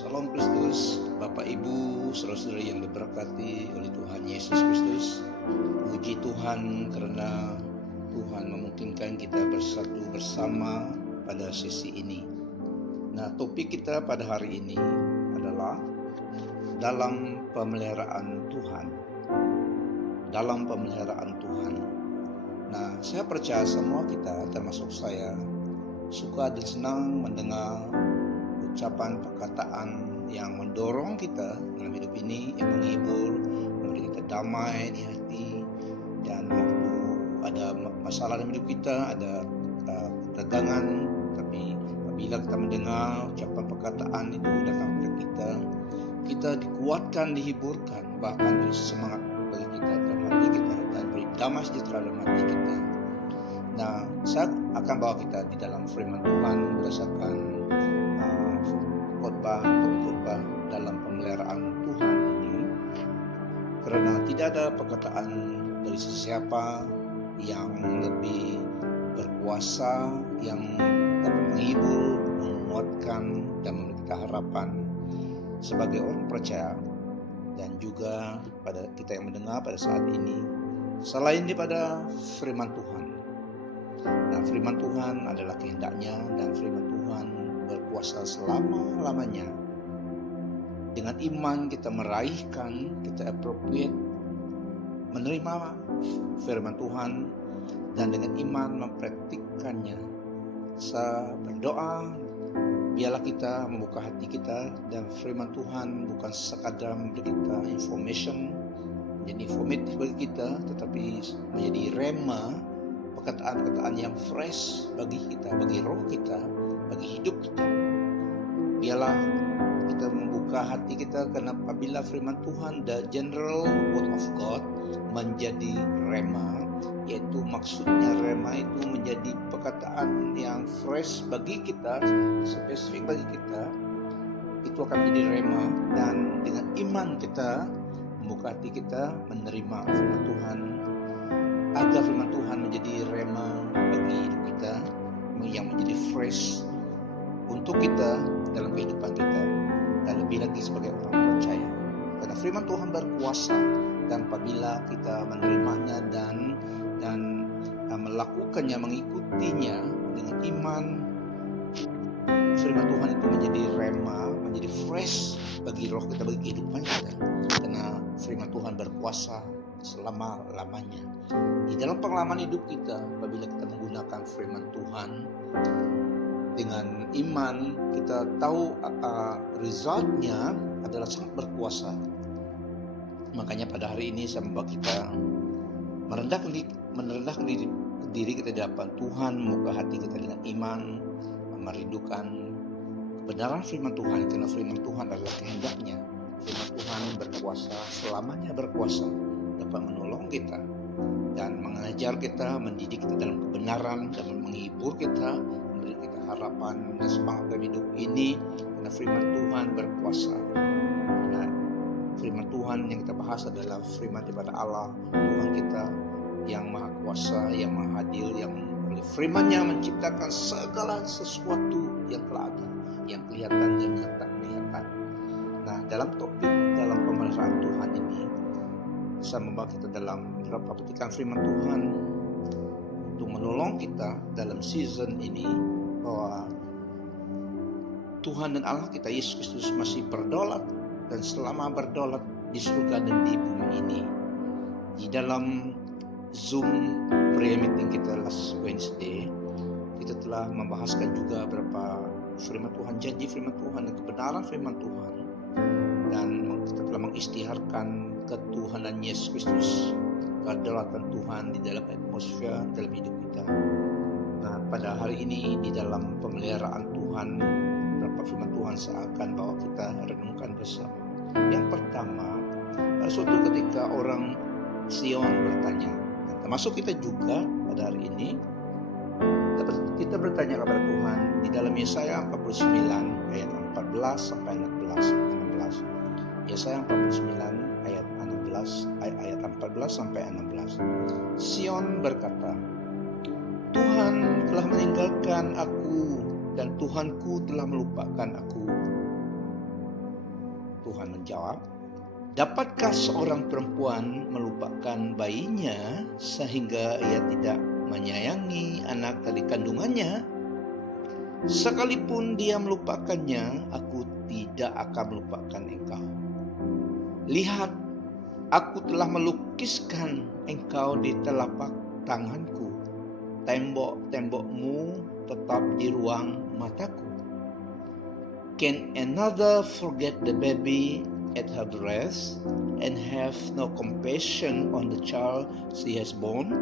Salam Kristus, Bapak Ibu, saudara-saudara yang diberkati oleh Tuhan Yesus Kristus. Puji Tuhan karena Tuhan memungkinkan kita bersatu bersama pada sesi ini. Nah, topik kita pada hari ini adalah dalam pemeliharaan Tuhan. Dalam pemeliharaan Tuhan. Nah, saya percaya semua kita, termasuk saya, suka dan senang mendengar ucapan perkataan yang mendorong kita dalam hidup ini, yang menghibur, memberi kita damai di hati. Dan waktu ada masalah dalam hidup kita, ada ketegangan, tapi apabila kita mendengar ucapan perkataan itu datang kepada kita dikuatkan, dihiburkan, bahkan beri semangat bagi kita dalam hati kita, dan beri damai sejahtera dalam hati kita. Nah, saya akan bawa kita di dalam firman Tuhan berdasarkan khotbah dalam pemeliharaan Tuhan ini, karena tidak ada perkataan dari sesiapa yang lebih berkuasa, yang dapat menghibur, menguatkan, dan memberi harapan sebagai orang percaya, dan juga pada kita yang mendengar pada saat ini, selain daripada firman Tuhan. Nah, firman Tuhan adalah kehendaknya, dan firman Tuhan berkuasa selama-lamanya. Dengan iman kita meraihkan, kita appropriate, menerima firman Tuhan, dan dengan iman mempraktikkannya. Saya berdoa, biarlah kita membuka hati kita, dan firman Tuhan bukan sekadar memberi kita information, menjadi informatif bagi kita, tetapi menjadi rema, perkataan-perkataan yang fresh bagi kita, bagi roh kita, bagi hidup kita. Biarlah kita membuka hati kita, karena apabila firman Tuhan, the general word of God, menjadi rema, yaitu maksudnya rema itu menjadi perkataan yang fresh bagi kita, spesifik bagi kita, itu akan menjadi rema. Dan dengan iman kita membuka hati kita, menerima firman Tuhan, agar firman Tuhan menjadi rema bagi hidup kita, yang menjadi fresh untuk kita dalam kehidupan kita, dan lebih lagi sebagai orang percaya. Karena firman Tuhan berkuasa, dan apabila kita menerimanya dan melakukannya, mengikutinya dengan iman, firman Tuhan itu menjadi rema, menjadi fresh bagi roh kita, bagi kehidupan kita. Karena firman Tuhan berkuasa selama-lamanya. Di dalam pengalaman hidup kita, apabila kita menggunakan firman Tuhan dengan iman, kita tahu resultnya adalah sangat berkuasa. Makanya pada hari ini saya membawa kita merendahkan diri kita di hadapan Tuhan, membuka hati kita dengan iman, merindukan kebenaran firman Tuhan, karena firman Tuhan adalah kehendaknya. Firman Tuhan berkuasa, selamanya berkuasa, dapat menolong kita dan mengajar kita, mendidik kita dalam kebenaran, dan menghibur kita, memberi kita harapan dan semangat dalam hidup ini, karena firman Tuhan berkuasa. Nah, firman Tuhan yang kita bahas adalah firman daripada Allah, Tuhan kita yang maha kuasa, yang maha adil, yang oleh firman-Nya menciptakan segala sesuatu yang telah ada, yang kelihatan dan yang tak kelihatan. Nah, dalam topik dalam pemeliharaan Tuhan ini, saya membawa kita dalam beberapa petikan firman Tuhan untuk menolong kita dalam season ini, bahwa Tuhan dan Allah kita Yesus Kristus masih berdaulat, dan selama berdaulat di surga dan di bumi ini. Di dalam Zoom prayer meeting kita last Wednesday, kita telah membahaskan juga beberapa firman Tuhan, janji firman Tuhan, dan kebenaran firman Tuhan, dan kita telah mengisytiharkan ketuhanan Yesus Kristus, kedaulatan Tuhan di dalam atmosfer dalam hidup kita. Nah, pada hari ini di dalam pemeliharaan Tuhan, beberapa firman Tuhan saya akan bawa kita renungkan bersama. Yang pertama, pada suatu ketika orang Sion bertanya, dan termasuk kita juga pada hari ini, kita bertanya kepada Tuhan di dalam Yesaya 49 ayat 14 sampai 16. Yesaya 49 ayat 14 sampai 16. Sion berkata, Tuhan telah meninggalkan aku, dan Tuhanku telah melupakan aku. Tuhan menjawab, dapatkah seorang perempuan melupakan bayinya sehingga ia tidak menyayangi anak dari kandungannya? Sekalipun dia melupakannya, aku tidak akan melupakan engkau. Lihat, aku telah melukiskan engkau di telapak tanganku. Tembok-tembokmu tetap di ruang mataku. Can another forget the baby at her breast and have no compassion on the child she has born?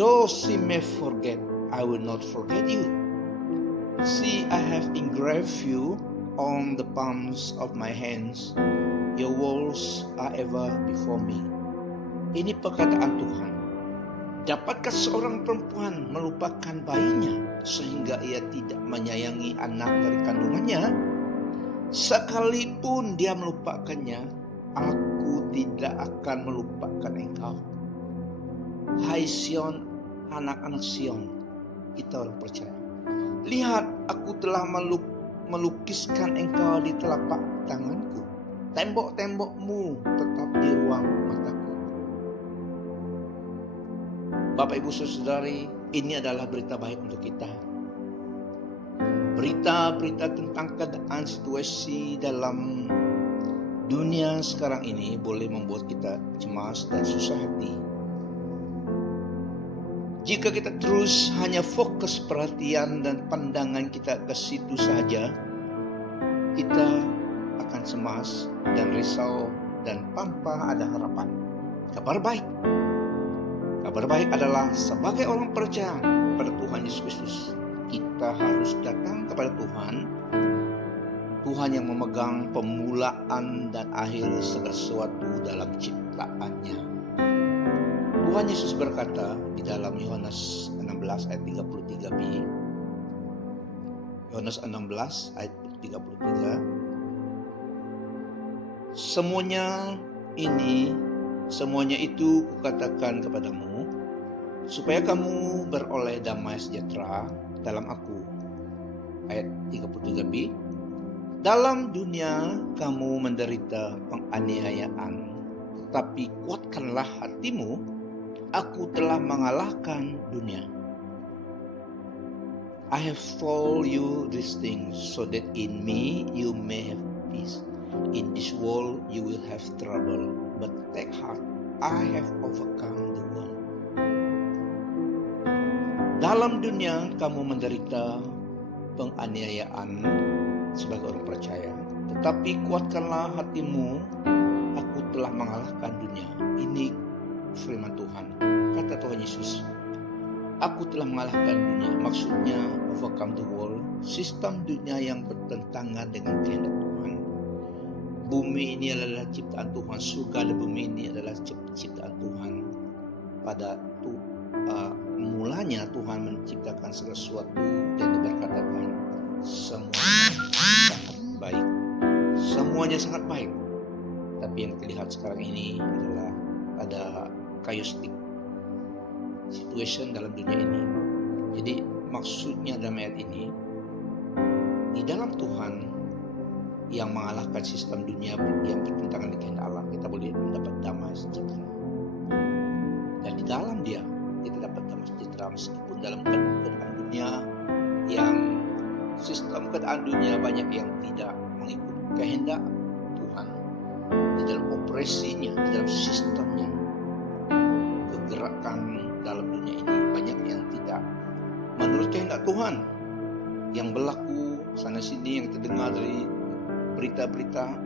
Though she may forget, I will not forget you. See, I have engraved you on the palms of my hands. Your walls are ever before me. Ini perkataan Tuhan. Dapatkah seorang perempuan melupakan bayinya sehingga ia tidak menyayangi anak dari kandungannya? Sekalipun dia melupakannya, aku tidak akan melupakan engkau. Hai Sion, anak-anak Sion, kita orang percaya. Lihat, aku telah melukiskan engkau di telapak tanganku. Tembok-tembokmu tetap di ruang mataku. Bapak, Ibu, Saudari, ini adalah berita baik untuk kita. Berita-berita tentang keadaan situasi dalam dunia sekarang ini boleh membuat kita cemas dan susah hati. Jika kita terus hanya fokus perhatian dan pandangan kita ke situ saja, kita akan cemas dan risau dan tanpa ada harapan. Kabar baik adalah sebagai orang percaya kepada Tuhan Yesus Kristus, kita harus datang kepada Tuhan yang memegang permulaan dan akhir segala sesuatu dalam ciptaannya. Tuhan Yesus berkata di dalam Yohanes 16 ayat 33b. Yohanes 16 ayat 33. Semuanya itu kukatakan kepadamu, supaya kamu beroleh damai sejahtera dalam aku. Ayat 33b. Dalam dunia kamu menderita penganiayaan, tetapi kuatkanlah hatimu, aku telah mengalahkan dunia. I have told you these things so that in me you may have peace. In this world you will have trouble, but take heart, I have overcome the world. Dalam dunia kamu menderita penganiayaan sebagai orang percaya, tetapi kuatkanlah hatimu, aku telah mengalahkan dunia. Ini firman Tuhan, kata Tuhan Yesus. Aku telah mengalahkan dunia, maksudnya overcome the world, sistem dunia yang bertentangan dengan kehendak Tuhan. Bumi ini adalah ciptaan Tuhan, surga dan bumi ini adalah ciptaan Tuhan. Pada mulanya Tuhan menciptakan segala sesuatu dan berkatakan semuanya sangat baik. Semuanya sangat baik. Tapi yang terlihat sekarang ini adalah ada chaotic situation dalam dunia ini. Jadi maksudnya dalam ayat ini, di dalam Tuhan yang mengalahkan sistem dunia yang bertentangan dengan kehendak Allah, kita boleh mendapat damai sejahtera. Dan di dalam Dia kita dapat damai sejahtera meskipun dalam keadaan dunia yang sistem keadaan dunia banyak yang tidak mengikuti kehendak Tuhan. Di dalam operasinya, di dalam sistemnya, kegerakan dalam dunia ini banyak yang tidak menurut kehendak Tuhan, yang berlaku sana sini, yang terdengar dari berita-berita.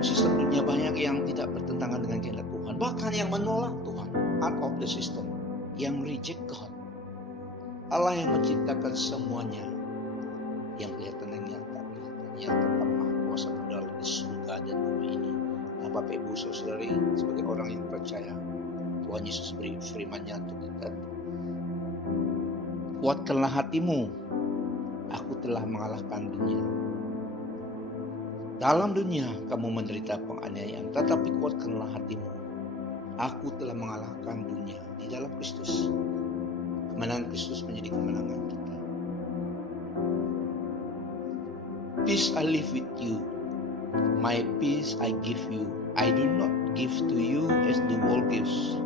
Sistem dunia banyak yang tidak bertentangan dengan kehendak Tuhan, bahkan yang menolak Tuhan, out of the system, yang reject God, Allah yang menciptakan semuanya, yang kelihatan dan yang tak kelihatan, yang tetap maha kuasa dalam di surga dan bumi ini. Nah, Bapak, Ibu, Saudari, sebagai orang yang percaya, Tuhan Yesus beri firman-Nya untuk kita. Kuatkanlah hatimu, aku telah mengalahkan dunia. Dalam dunia kamu menderita penganiayaan, tetapi kuatkanlah hatimu, aku telah mengalahkan dunia. Di dalam Kristus, kemenangan Kristus menjadi kemenangan kita. Peace I live with you, my peace I give you. I do not give to you as the world gives.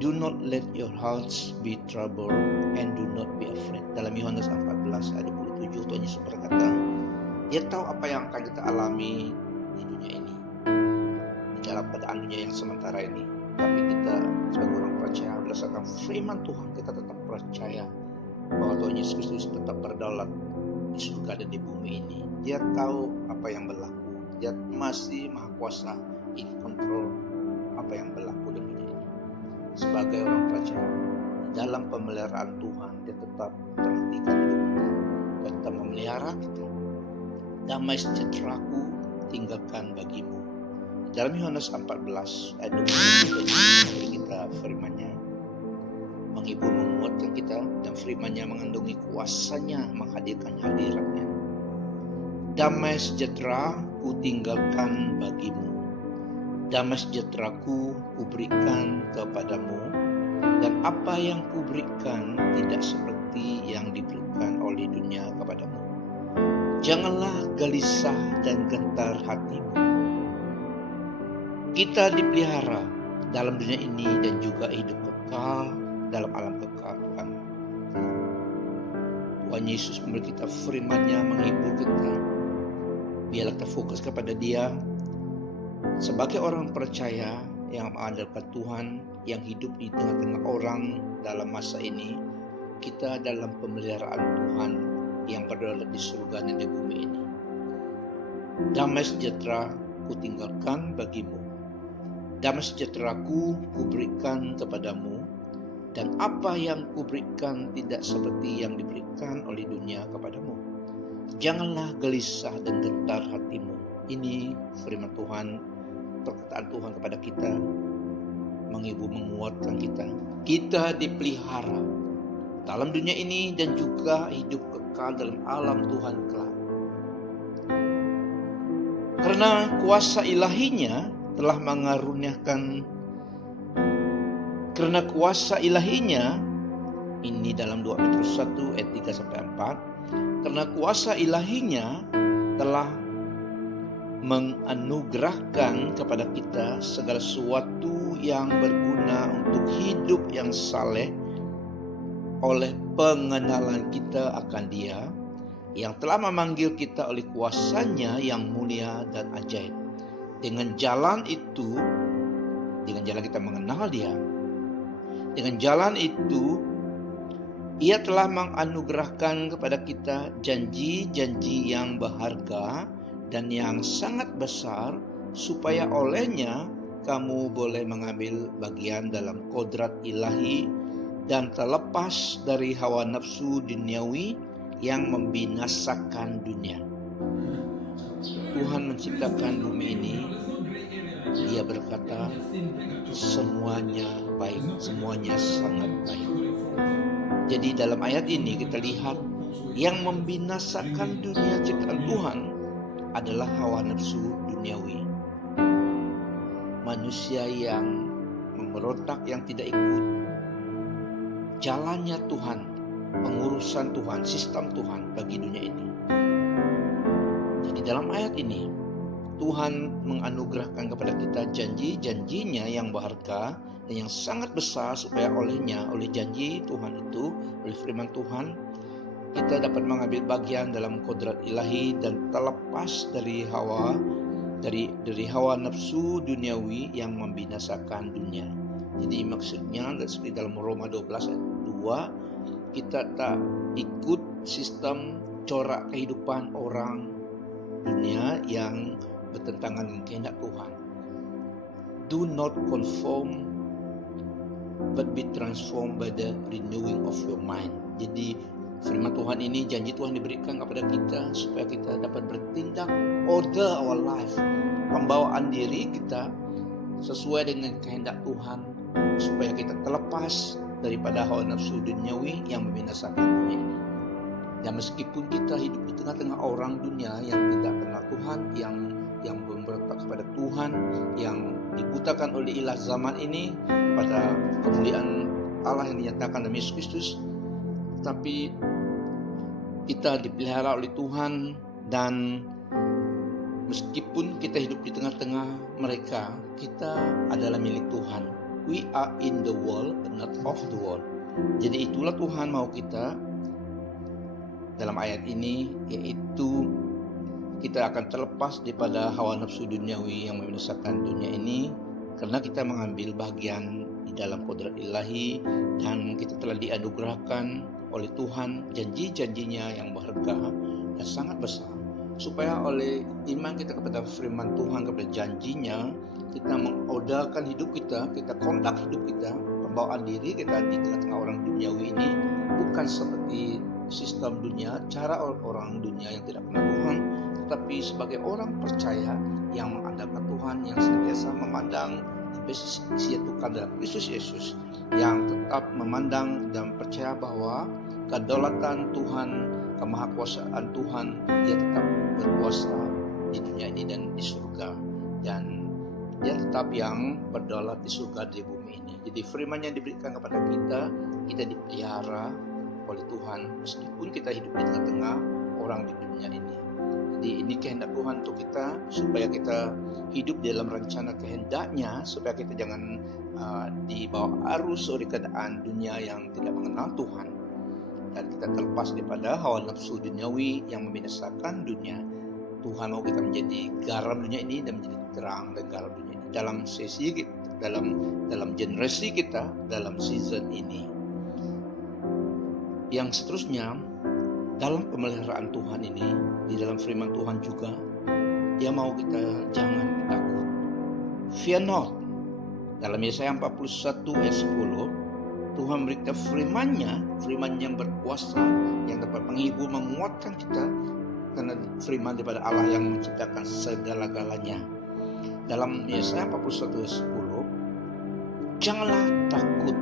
Do not let your hearts be troubled and do not be afraid. Dalam Yohanes 14 ayat 27 Tuhan Yesus berkata, Dia tahu apa yang akan kita alami di dunia ini, di dalam keadaan dunia yang sementara ini. Tapi kita sebagai orang percaya berdasarkan firman Tuhan, kita tetap percaya bahwa Tuhan Yesus Kristus tetap berdaulat di surga dan di bumi ini. Dia tahu apa yang berlaku. Dia masih maha kuasa, in control apa yang berlaku di dunia ini. Sebagai orang percaya, dalam pemeliharaan Tuhan, Dia tetap perhatikan hidup kita. Dia tetap memelihara kita. Damai sejahtera-Ku tinggalkan bagimu. Dalam Yohanes 14 ayat 27 kita firman-Nya menghibur, menguatkan kita, dan firman-Nya mengandungi kuasanya menghadirkan hadirat-Nya. Damai sejahtera Ku tinggalkan bagimu. Damai sejahtera-Ku berikan kepadamu, dan apa yang Ku berikan tidak seperti yang diberikan oleh dunia kepadamu. Janganlah gelisah dan gentar hatimu. Kita dipelihara dalam dunia ini dan juga hidup kekal dalam alam kekal Tuhan. Tuhan Yesus memberi kita firman-Nya menghibur kita. Biarlah kita fokus kepada Dia. Sebagai orang percaya yang mengandalkan Tuhan, yang hidup di tengah-tengah orang dalam masa ini, kita dalam pemeliharaan Tuhan yang berdaulat di surga dan di bumi ini. Damai sejahtera Ku tinggalkan bagimu. Damai sejahtera-Ku berikan kepadamu, dan apa yang Ku berikan tidak seperti yang diberikan oleh dunia kepadamu. Janganlah gelisah dan gentar hatimu. Ini firman Tuhan, perkataan Tuhan kepada kita, menghibur, menguatkan kita. Kita dipelihara dalam dunia ini dan juga hidup kekal dalam alam Tuhan kelak. Karena kuasa ilahinya telah mengaruniakan, karena kuasa ilahinya, ini dalam 2 Petrus 1 ayat 3-4, karena kuasa ilahinya telah menganugerahkan kepada kita segala sesuatu yang berguna untuk hidup yang saleh oleh pengenalan kita akan Dia yang telah memanggil kita oleh kuasa-Nya yang mulia dan ajaib. Dengan jalan itu, dengan jalan kita mengenal Dia, dengan jalan itu Ia telah menganugerahkan kepada kita janji-janji yang berharga dan yang sangat besar, supaya olehnya kamu boleh mengambil bagian dalam kodrat ilahi dan terlepas dari hawa nafsu duniawi yang membinasakan dunia. Tuhan menciptakan bumi ini. Dia berkata, semuanya baik, semuanya sangat baik. Jadi dalam ayat ini kita lihat yang membinasakan dunia ciptaan Tuhan adalah hawa nafsu duniawi. Manusia yang memberontak, yang tidak ikut jalannya Tuhan, pengurusan Tuhan, sistem Tuhan bagi dunia ini. Jadi dalam ayat ini Tuhan menganugerahkan kepada kita janji-janjinya yang berharga dan yang sangat besar, supaya olehnya, oleh janji Tuhan itu, oleh firman Tuhan, kita dapat mengambil bagian dalam kodrat ilahi dan terlepas dari hawa nafsu duniawi yang membinasakan dunia. Jadi maksudnya seperti dalam Roma 12 ayat 2, kita tak ikut sistem corak kehidupan orang dunia yang bertentangan dengan kehendak Tuhan. Do not conform, but be transformed by the renewing of your mind. Jadi firman Tuhan ini, janji Tuhan diberikan kepada kita supaya kita dapat bertindak, order our life, pembawaan diri kita sesuai dengan kehendak Tuhan, supaya kita terlepas daripada hawa nafsu duniawi yang membinasakan dunia ini. Dan meskipun kita hidup di tengah-tengah orang dunia yang tidak kenal Tuhan, yang memberontak kepada Tuhan, yang dibutakan oleh ilah zaman ini pada kemuliaan Allah yang dinyatakan dalam Yesus Kristus, tapi kita dipelihara oleh Tuhan Dan meskipun kita hidup di tengah-tengah mereka, kita adalah milik Tuhan. We are in the world, but not of the world. Jadi itulah Tuhan mau kita dalam ayat ini, yaitu kita akan terlepas daripada hawa nafsu duniawi yang membinasakan dunia ini, karena kita mengambil bagian di dalam kodrat ilahi, dan kita telah dianugerahkan oleh Tuhan janji-janjinya yang berharga dan sangat besar, supaya oleh iman kita kepada firman Tuhan, kepada janjinya, kita mengodakan hidup kita, kita kondak hidup kita, pembawaan diri kita di tengah-tengah orang duniawi ini bukan seperti sistem dunia, cara orang dunia yang tidak kenal Tuhan, tetapi sebagai orang percaya yang mengandalkan Tuhan, yang senantiasa memandang spesies Tuhan dalam Kristus Yesus, yang tetap memandang dan percaya bahwa kedaulatan Tuhan, kemahakuasaan Tuhan, dia tetap berkuasa di dunia ini dan di surga, dan dia tetap yang berdaulat di surga di bumi ini. Jadi firman yang diberikan kepada kita, kita dipelihara oleh Tuhan meskipun kita hidup di tengah-tengah orang di dunia ini. Jadi ini kehendak Tuhan untuk kita, supaya kita hidup dalam rencana kehendaknya, supaya kita jangan di bawah arus oleh keadaan dunia yang tidak mengenal Tuhan, dan kita terlepas daripada hawa nafsu duniawi yang membinasakan dunia. Tuhan mau kita menjadi garam dunia ini dan menjadi terang dan garam dunia ini dalam sesi kita, dalam generasi kita, dalam season ini. Yang seterusnya, dalam pemeliharaan Tuhan ini, di dalam firman Tuhan juga, dia mau kita jangan takut. Fear not. Dalam Yesaya 41 ayat 10, Tuhan beritahu firman yang berkuasa, yang dapat menghibur, menguatkan kita, karena firman daripada Allah yang menciptakan segala-galanya. Dalam Yesaya 41 ayat 10, janganlah takut.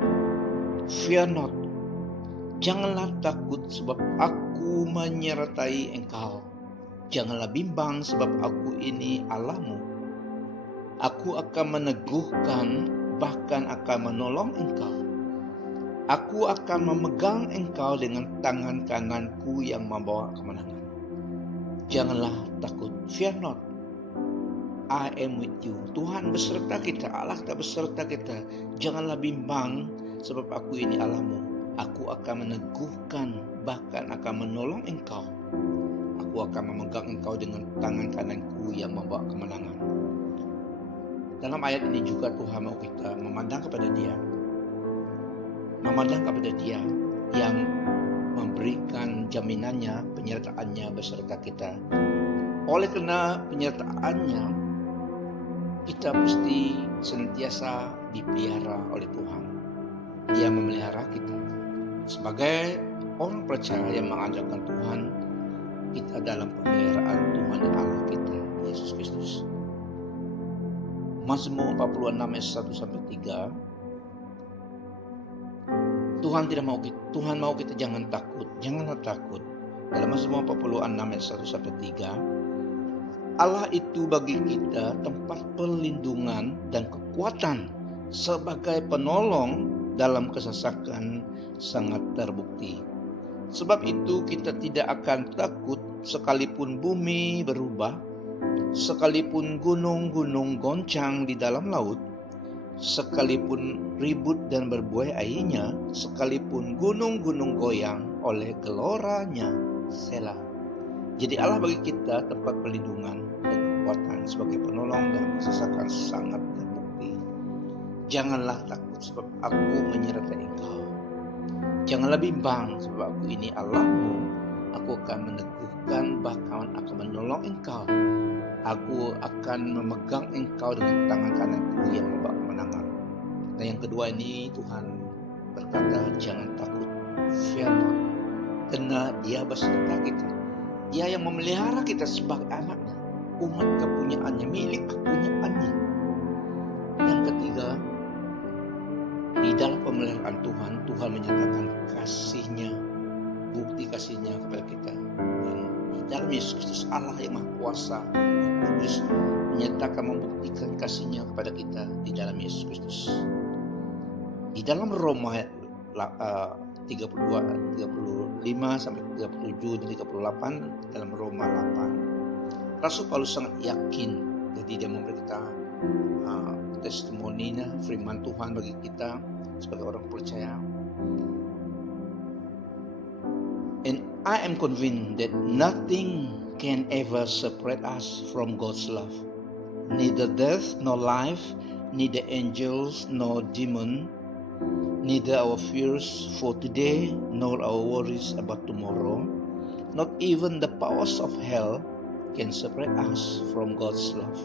Fear not. Janganlah takut, sebab aku menyertai engkau. Janganlah bimbang, sebab aku ini Allahmu. Aku akan meneguhkan, bahkan akan menolong engkau. Aku akan memegang engkau dengan tangan kananku yang membawa kemenangan. Janganlah takut. Fear not. I am with you. Tuhan beserta kita, Allah tak beserta kita. Janganlah bimbang, sebab aku ini Allahmu. Aku akan meneguhkan, bahkan akan menolong engkau. Aku akan memegang engkau dengan tangan kananku yang membawa kemenangan. Dalam ayat ini juga Tuhan mau kita memandang kepada Dia, yang memberikan jaminannya, penyertaannya beserta kita. Oleh karena penyertaannya, kita mesti senantiasa dipelihara oleh Tuhan. Dia memelihara kita. Sebagai orang percaya yang mengandalkan Tuhan, kita dalam pemeliharaan Tuhan dan Allah kita, Yesus Kristus. Mazmur 46 ayat 1-3, Tuhan mau kita jangan takut, janganlah takut. Dalam Mazmur 46 ayat 1-3, Allah itu bagi kita tempat perlindungan dan kekuatan, sebagai penolong dalam kesesakan sangat terbukti. Sebab itu kita tidak akan takut, sekalipun bumi berubah, sekalipun gunung-gunung goncang di dalam laut, sekalipun ribut dan berbuai airnya, sekalipun gunung-gunung goyang oleh geloranya. Selah. Jadi Allah bagi kita tempat perlindungan dan kekuatan, sebagai penolong dalam kesesakan sangat terbukti. Janganlah takut, sebab aku menyertai engkau. Janganlah bimbang, sebab aku ini Allahmu. Aku akan meneguhkan, bahkan akan menolong engkau. Aku akan memegang engkau dengan tangan kananku yang membawa kemenangan. Dan yang kedua ini, Tuhan berkata, jangan takut. Fear not. Karena Dia beserta kita. Dia yang memelihara kita sebagai anaknya, umat kepunyaannya, milik kepunyaannya. Yang ketiga, di dalam pemeliharaan Tuhan, Tuhan menyatakan kasih-Nya, bukti kasih-Nya kepada kita. Dan di dalam Yesus Kristus, Allah yang Maha Kuasa, Kudus, menyatakan, membuktikan kasih-Nya kepada kita di dalam Yesus Kristus. Di dalam Roma 32, 35 sampai 37 dan 38 dalam Roma 8. Rasul Paulus sangat yakin, jadi dia memberi kita testimoninya, firman Tuhan bagi kita sebagai orang percaya. And I am convinced that nothing can ever separate us from God's love. Neither death nor life, neither angels nor demon, neither our fears for today nor our worries about tomorrow, not even the powers of hell can separate us from God's love.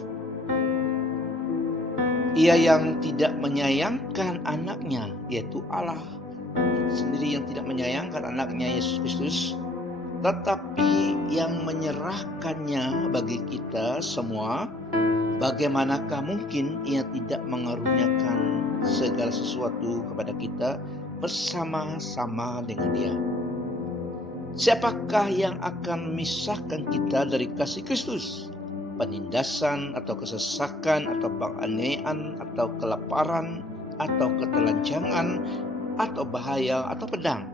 Ia yang tidak menyayangkan anaknya, yaitu Allah sendiri yang tidak menyayangkan anaknya Yesus Kristus, tetapi yang menyerahkannya bagi kita semua, bagaimanakah mungkin ia tidak mengaruniakan segala sesuatu kepada kita bersama-sama dengan Dia? Siapakah yang akan memisahkan kita dari kasih Kristus? Penindasan atau kesesakan atau penganiayaan atau kelaparan atau ketelanjangan atau bahaya atau pedang.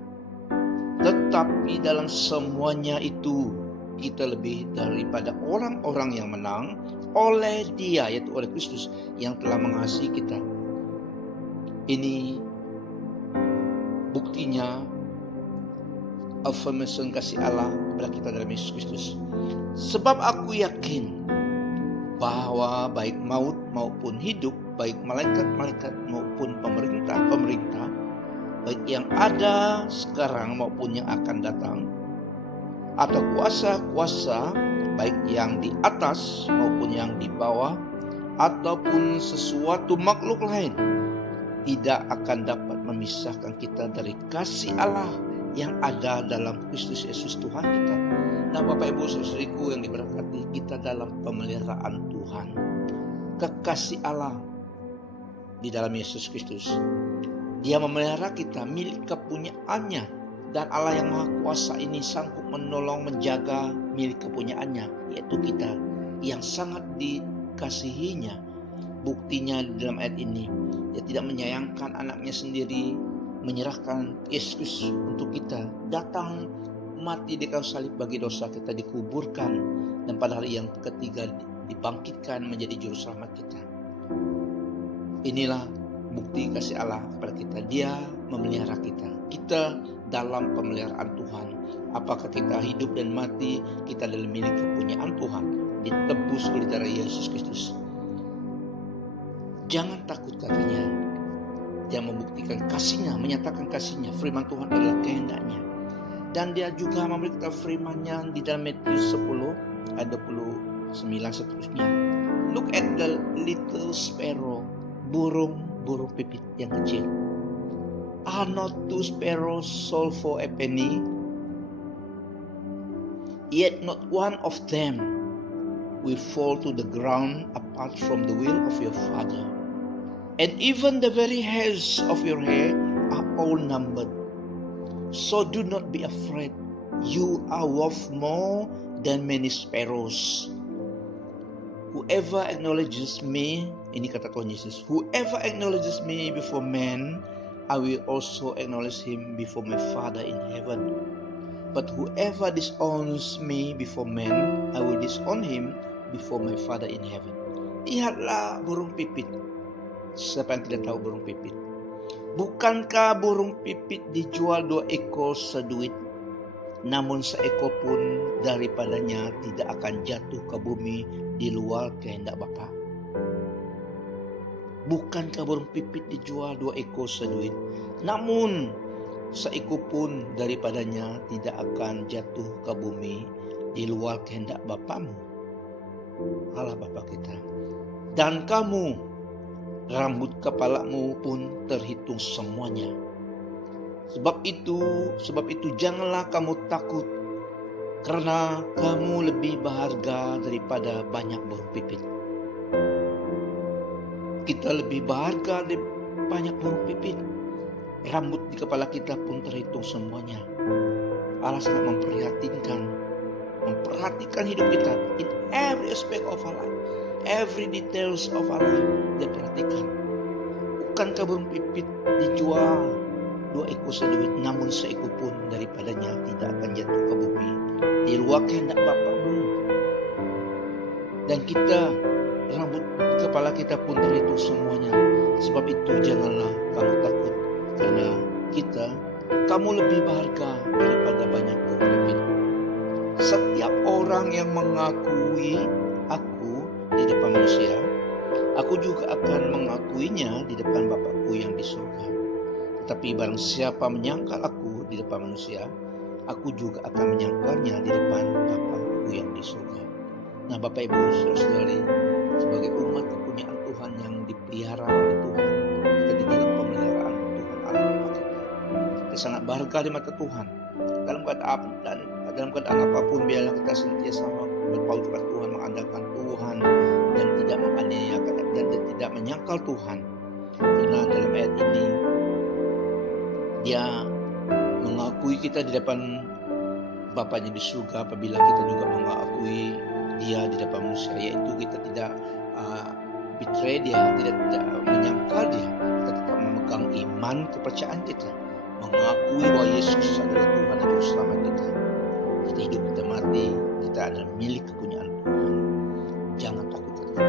Tetapi dalam semuanya itu kita lebih daripada orang-orang yang menang oleh Dia, yaitu oleh Kristus yang telah mengasihi kita. Ini buktinya affirmation kasih Allah kepada kita dalam Yesus Kristus. Sebab aku yakin bahwa baik maut maupun hidup, baik malaikat-malaikat maupun pemerintah-pemerintah, baik yang ada sekarang maupun yang akan datang, atau kuasa-kuasa, baik yang di atas maupun yang di bawah, ataupun sesuatu makhluk lain, tidak akan dapat memisahkan kita dari kasih Allah yang ada dalam Kristus Yesus Tuhan kita. Nah, Bapak Ibu saudariku yang diberkati, kita dalam pemeliharaan Tuhan. Kekasih Allah di dalam Yesus Kristus. Dia memelihara kita milik kepunyaannya, dan Allah yang Maha Kuasa ini sanggup menolong menjaga milik kepunyaannya, yaitu kita yang sangat dikasihinya. Buktinya di dalam ayat ini, Dia tidak menyayangkan anaknya sendiri, menyerahkan Yesus untuk kita, datang mati di kayu salib bagi dosa kita, dikuburkan, dan pada hari yang ketiga dibangkitkan menjadi juru selamat kita. Inilah bukti kasih Allah kepada kita. Dia memelihara kita. Kita dalam pemeliharaan Tuhan. Apakah kita hidup dan mati, kita adalah milik kepunyaan Tuhan, ditebus oleh darah Yesus Kristus. Jangan takut katanya. Dia membuktikan kasih-Nya, menyatakan kasih-Nya. Firman Tuhan adalah kehendak-Nya. Dan Dia juga memberi kita firman-Nya di dalam Matius 10 ayat 29 seterusnya. Look at the little sparrow, burung pipit yang kecil. Are not two sparrows sold for a penny? Yet not one of them will fall to the ground apart from the will of your Father. And even the very hairs of your hair are all numbered. So do not be afraid. You are worth more than many sparrows. Whoever acknowledges me, ini kata Tuhan Yesus, whoever acknowledges me before men, I will also acknowledge him before my Father in heaven. But whoever disowns me before men, I will disown him before my Father in heaven. Lihatlah burung pipit. Siapa yang tidak tahu burung pipit? Bukankah burung pipit dijual 2 ekor seduit? Namun seekor pun daripadanya tidak akan jatuh ke bumi di luar kehendak Bapa. Bukankah burung pipit dijual 2 ekor seduit? Namun seekor pun daripadanya tidak akan jatuh ke bumi di luar kehendak Bapamu, Allah Bapa kita. Dan kamu, rambut kepalamu pun terhitung semuanya. Sebab itu janganlah kamu takut, karena kamu lebih berharga daripada banyak burung pipit. Kita lebih berharga dari banyak burung pipit. Rambut di kepala kita pun terhitung semuanya. Allah sangat memperhatikan hidup kita in every aspect of our life, every details of our life. Dia perhatikan. Bukankah burung pipit dijual dua ekor seduit, namun seekor pun daripadanya tidak akan jatuh ke bumi di luar kehendak Bapamu. Dan kita, rambut kepala kita pun terhitung semuanya. Sebab itu janganlah kamu takut, karena kamu lebih berharga daripada banyak burung dapit. Setiap orang yang mengakui aku di depan manusia, aku juga akan mengakuinya di depan Bapakku yang di surga. Tetapi barang siapa menyangkal aku di depan manusia, aku juga akan menyangkalnya di depan Bapakku yang di surga. Nah, Bapak Ibu Saudara-saudari, sebagai umat kepunyaan Tuhan yang dipelihara oleh Tuhan, kita di dalam pemeliharaan Tuhan Allah Bapa kita. Kita sangat berharga di mata Tuhan. Dalam keadaan apapun, biarlah kita senantiasa berpaut kepada Tuhan, mengandalkan Tuhan, dan tidak menganiaya dan tidak menyangkal Tuhan. Karena dalam ayat ini Dia mengakui kita di depan Bapaknya di surga apabila kita juga mengakui Dia di depan manusia, yaitu kita tidak betray Dia, tidak menyangkal Dia. Kita tetap memegang iman kepercayaan kita, mengakui bahwa Yesus adalah Tuhan dan Juru Selamat kita. Kita hidup, kita mati, kita adalah milik kepunyaan Tuhan. Jangan takut kata Tuhan.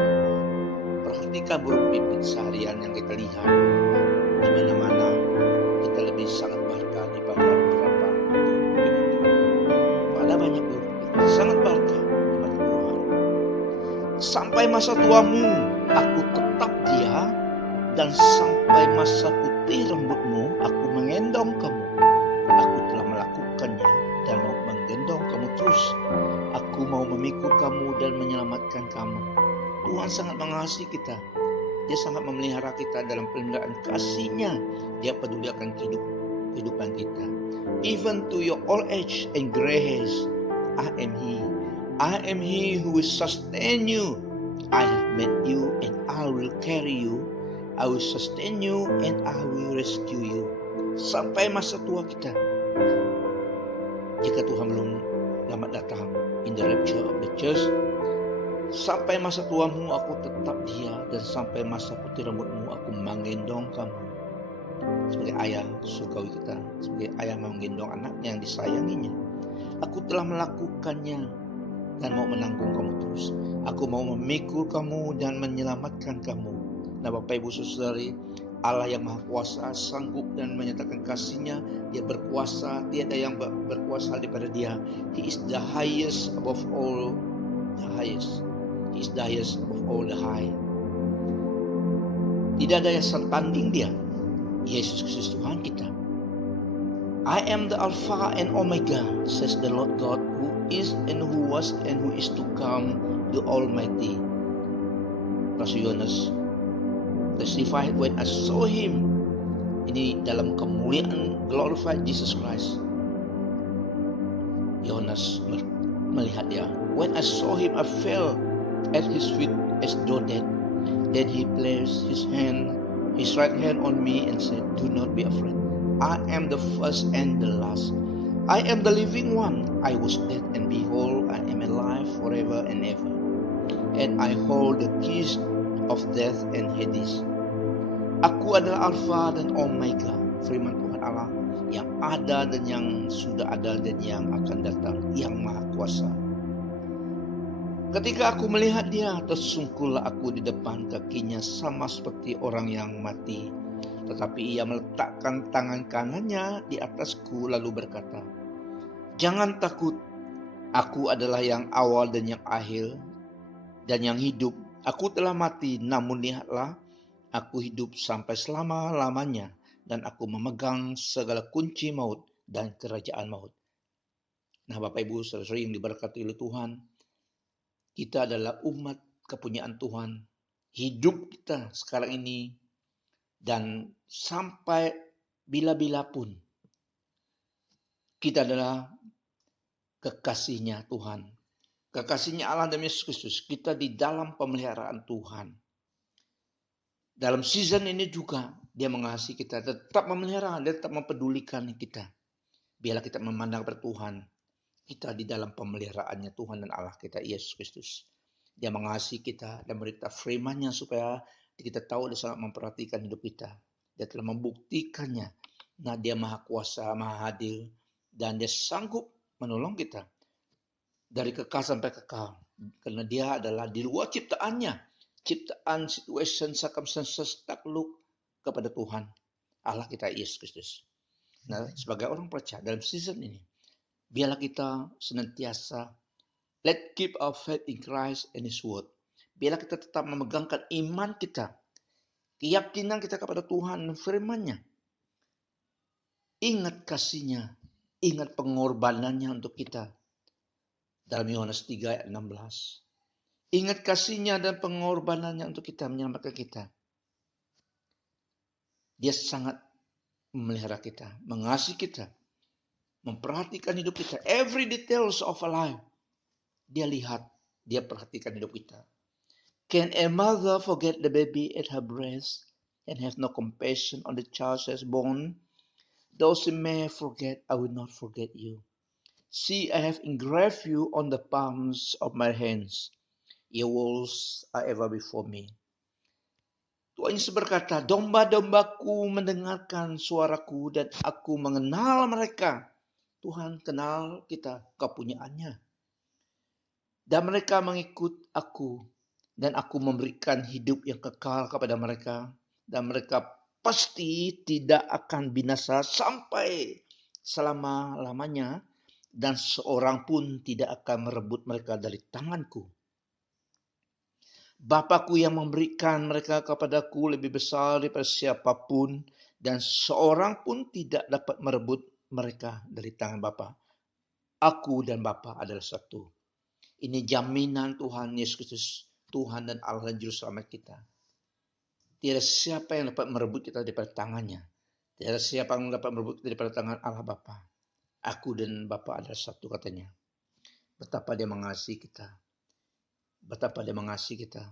Perhatikan burung pipit seharian yang kita lihat di mana-mana. Kita lebih sangat berharga daripada berapa pada banyak burung pipit. Sangat berharga di mata Tuhan. Sampai masa tuamu, aku tetap Dia, dan sampai masa putih rambutmu, aku mengendong kamu. Aku telah melakukannya dan mau menggendong kamu terus. Aku mau memikul kamu dan menyelamatkan kamu. Tuhan sangat mengasihi kita. Dia sangat memelihara kita dalam pemeliharaan kasih-Nya. Dia peduli akan kehidupan kita. Even to your old age and gray hairs, I am He. I am He who will sustain you. I have made you and I will carry you. I will sustain you and I will rescue you. Sampai masa tua kita, jika Tuhan belum lama datang, in the rapture of the church, sampai masa tuamu aku tetap Dia, dan sampai masa putih rambutmu aku menggendong kamu. Sebagai ayah surgawi kita, sebagai ayah menggendong anaknya yang disayanginya. Aku telah melakukannya dan mau menanggung kamu terus. Aku mau memikul kamu dan menyelamatkan kamu. Nah, Bapak Ibu Saudari, Allah yang Maha Kuasa sanggup dan menyatakan kasih-Nya. Dia berkuasa, tiada yang berkuasa daripada Dia. He is the highest above all the highest. He is the highest above all the high. Tidak ada yang setanding Dia. Yesus Kristus Tuhan kita. I am the Alpha and Omega, says the Lord God, who is and who was and who is to come, the Almighty. Rasul Yohanes testified when I saw Him. Ini dalam kemuliaan glorified Jesus Christ. Yohanes melihat Dia. When I saw Him, I fell at His feet as though dead. Then He placed His right hand on me and said, "Do not be afraid. I am the first and the last. I am the living one. I was dead, and behold, I am alive forever and ever. And I hold the keys of death and Hades." Aku adalah Alfa dan Omega, firman Tuhan Allah, yang ada dan yang sudah ada dan yang akan datang, yang Maha Kuasa. Ketika aku melihat Dia, tersungkurlah aku di depan kakinya sama seperti orang yang mati. Tetapi Ia meletakkan tangan kanannya di atasku lalu berkata, "Jangan takut, aku adalah yang awal dan yang akhir dan yang hidup. Aku telah mati, namun lihatlah, aku hidup sampai selama-lamanya, dan aku memegang segala kunci maut dan kerajaan maut." Nah, Bapak Ibu saudara yang diberkati oleh Tuhan, kita adalah umat kepunyaan Tuhan. Hidup kita sekarang ini dan sampai bila-bila pun, kita adalah kekasih-Nya Tuhan. Kekasih-Nya Allah dan Yesus Kristus. Kita di dalam pemeliharaan Tuhan. Dalam season ini juga Dia mengasihi kita, tetap memelihara, Dia tetap mempedulikan kita. Biarlah kita memandang kepada Tuhan. Kita di dalam pemeliharaannya Tuhan dan Allah kita, Yesus Kristus. Dia mengasihi kita dan beri kita firman-Nya supaya kita tahu Dia sangat memperhatikan hidup kita. Dia telah membuktikannya Nah, dia maha kuasa, maha hadir, dan dia sanggup menolong kita dari kekal sampai kekal. Karena dia adalah di luar ciptaannya. Ciptaan, situation, circumstances takluk kepada Tuhan. Allah kita Yesus Kristus. Nah, sebagai orang percaya dalam season ini, biarlah kita senantiasa let's keep our faith in Christ and His Word. Biarlah kita tetap memegangkan iman kita, keyakinan kita kepada Tuhan dan firman-Nya. Ingat kasih-Nya, ingat pengorbanannya untuk kita. Dalam Yohanes 3 ayat 16. Ingat kasih-Nya dan pengorbanannya untuk kita, menyelamatkan kita. Dia sangat memelihara kita, mengasihi kita, memperhatikan hidup kita. Every details of our life. Dia lihat, dia perhatikan hidup kita. Can a mother forget the baby at her breast and have no compassion on the child she has born? Though she may forget, I will not forget you. See, I have engraved you on the palms of my hands. Your walls are ever before me. Tuhan Yesus berkata, domba-dombaku mendengarkan suaraku dan aku mengenal mereka. Tuhan kenal kita, kepunyaannya. Dan mereka mengikut aku. Dan aku memberikan hidup yang kekal kepada mereka. Dan mereka pasti tidak akan binasa sampai selama-lamanya. Dan seorang pun tidak akan merebut mereka dari tanganku. Bapakku yang memberikan mereka kepadaku lebih besar daripada siapapun. Dan seorang pun tidak dapat merebut mereka dari tangan Bapa. Aku dan Bapa adalah satu. Ini jaminan Tuhan Yesus Kristus. Tuhan dan Allah dan Juru Selamat kita. Tiada siapa yang dapat merebut kita daripada tangannya. Tiada siapa yang dapat merebut kita daripada tangan Allah Bapa. Aku dan Bapa adalah satu, katanya. Betapa dia mengasihi kita. Betapa dia mengasihi kita.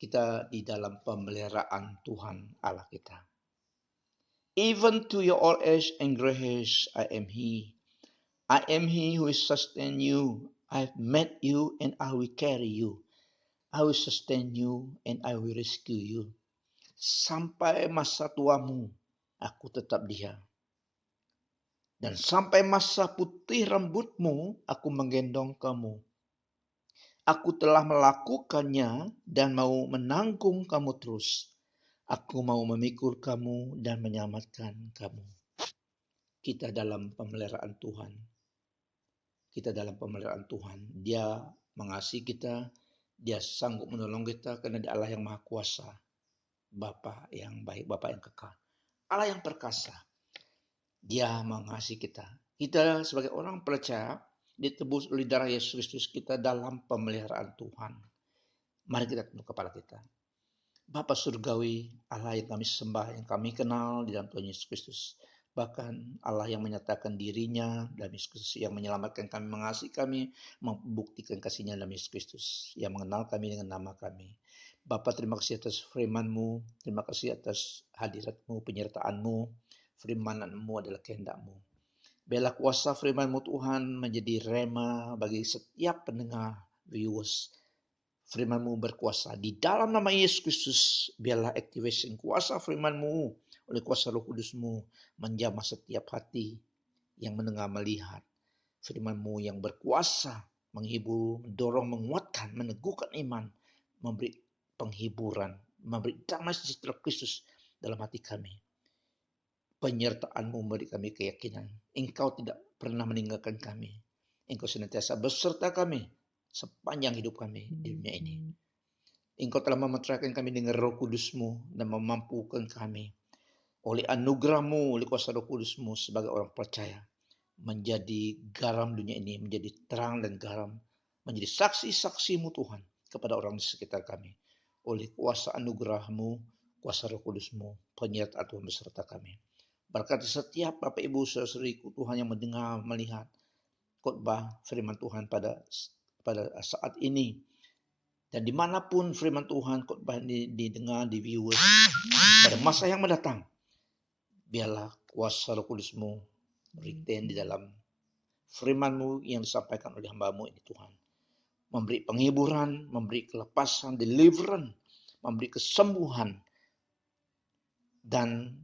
Kita di dalam pemeliharaan Tuhan Allah kita. Even to your old age and gray hairs, I am He. I am He who will sustain you. I have met you and I will carry you. I will sustain you and I will rescue you. Sampai masa tuamu, aku tetap Dia. Dan sampai masa putih rambutmu, aku menggendong kamu. Aku telah melakukannya dan mau menanggung kamu terus. Aku mau memikul kamu dan menyelamatkan kamu. Kita dalam pemeliharaan Tuhan. Kita dalam pemeliharaan Tuhan. Dia mengasihi kita. Dia sanggup menolong kita karena Dia Allah yang Maha Kuasa. Bapa yang baik, Bapa yang kekal. Allah yang perkasa. Dia mengasihi kita. Kita sebagai orang percaya ditebus oleh darah Yesus Kristus, kita dalam pemeliharaan Tuhan. Mari kita tunduk kepala kita. Bapa surgawi, Allah yang kami sembah, yang kami kenal di dalam Tuhan Yesus Kristus. Bahkan Allah yang menyatakan dirinya dalam Yesus Kristus, yang menyelamatkan kami, mengasihi kami, membuktikan kasihnya dalam Yesus Kristus, yang mengenal kami dengan nama kami. Bapa, terima kasih atas firman-Mu, terima kasih atas hadirat-Mu, penyertaan-Mu. Firman-Mu adalah kehendak-Mu. Biarlah kuasa firman-Mu Tuhan menjadi rema bagi setiap pendengar, viewers. Firman-Mu berkuasa. Di dalam nama Yesus Kristus, biarlah activation kuasa firman-Mu oleh kuasa Roh Kudus-Mu menjamah setiap hati yang mendengar, melihat. Firman-Mu yang berkuasa, menghibur, mendorong, menguatkan, meneguhkan iman, memberi penghiburan, memberi damai sejahtera Kristus dalam hati kami. Penyertaan-Mu memberi kami keyakinan. Engkau tidak pernah meninggalkan kami. Engkau senantiasa beserta kami sepanjang hidup kami di dunia ini. Engkau telah memeteraikan kami dengan Roh Kudus-Mu dan memampukan kami oleh anugerah-Mu, oleh kuasa Roh Kudus-Mu sebagai orang percaya menjadi garam dunia ini, menjadi terang dan garam, menjadi saksi-saksi-Mu Tuhan kepada orang di sekitar kami. Oleh kuasa anugerah-Mu, kuasa Roh Kudus-Mu, penyertaan Tuhan beserta kami. Berkati setiap Bapak Ibu saudara-saudariku Tuhan yang mendengar, melihat khotbah firman Tuhan pada saat ini. Dan dimanapun firman Tuhan khotbah didengar, di viewers pada masa yang mendatang, biarlah kuasa Roh Kudus-Mu retain di dalam firman-Mu yang disampaikan oleh hamba-Mu ini Tuhan. Memberi penghiburan, memberi kelepasan, deliverance, memberi kesembuhan, dan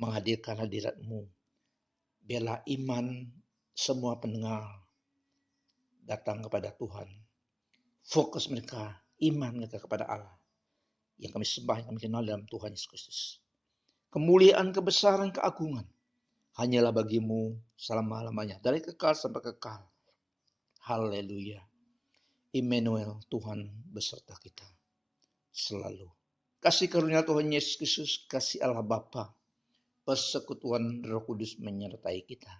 menghadirkan hadirat-Mu Biarlah iman semua pendengar datang kepada Tuhan. Fokus mereka, iman mereka kepada Allah. Yang kami sembah, yang kami kenal dalam Tuhan Yesus Kristus. Kemuliaan, kebesaran, keagungan hanyalah bagimu selama-lamanya. Dari kekal sampai kekal. Haleluya. Immanuel, Tuhan beserta kita selalu. Kasih karunia Tuhan Yesus Kristus, kasih Allah Bapa, persekutuan Roh Kudus menyertai kita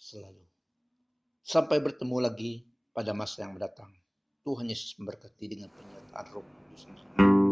selalu. Sampai bertemu lagi pada masa yang mendatang. Tuhan Yesus memberkati dengan penyertaan Roh Kudus. Amin.